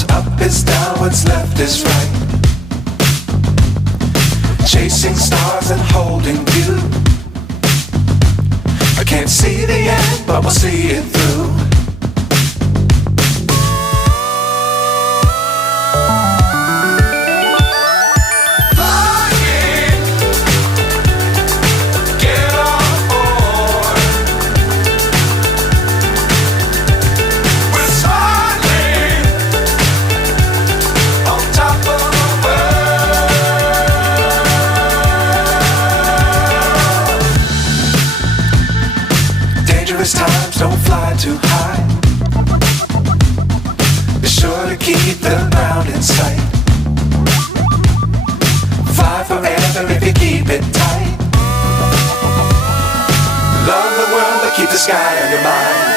What's up is down, what's left is right. Chasing stars and holding you. I can't see the end, but we'll see it through. Times don't fly too high. Be sure to keep the ground in sight. Fly forever if you keep it tight. Love the world but keep the sky on your mind.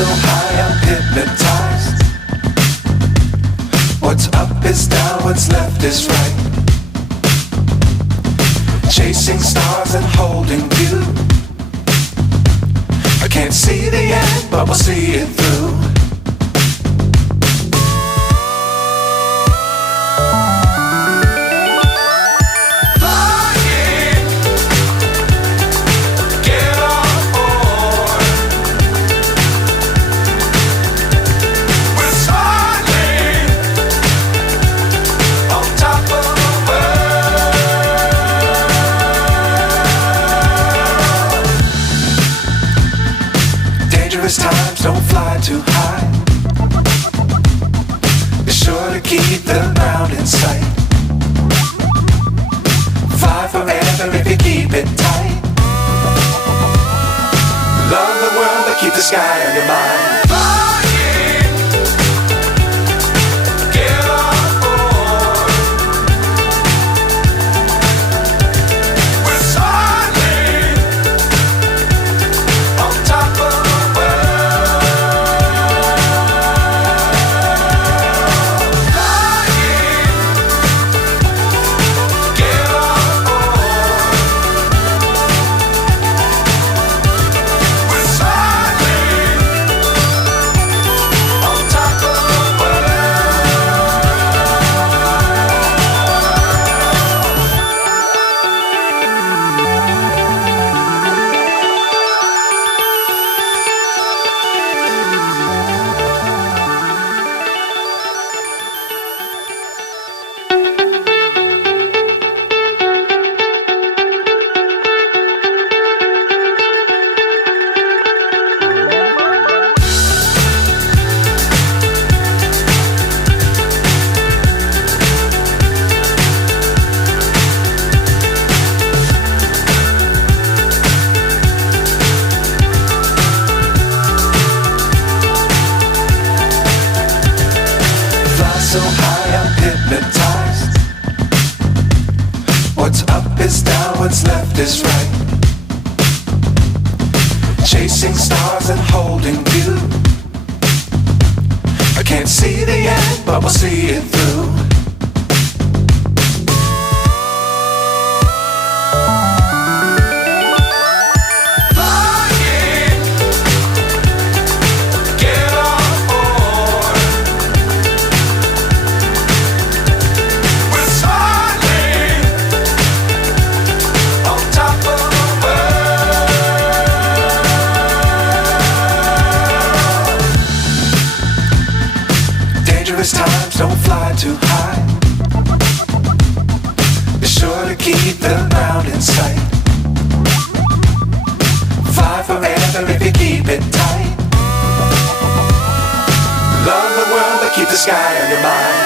So high I'm hypnotized. What's up is down, what's left is right. Chasing stars and holding you. I can't see the end, but we'll see it through. Times don't fly too high. Be sure to keep the ground in sight. Fly forever if you keep it tight. Love the world but keep the sky on your mind. So high I'm hypnotized. What's up is down, what's left is right. Chasing stars and holding you. I can't see the end, but we'll see it through. Flying you keep it tight. Love the world, but keep the sky on your mind.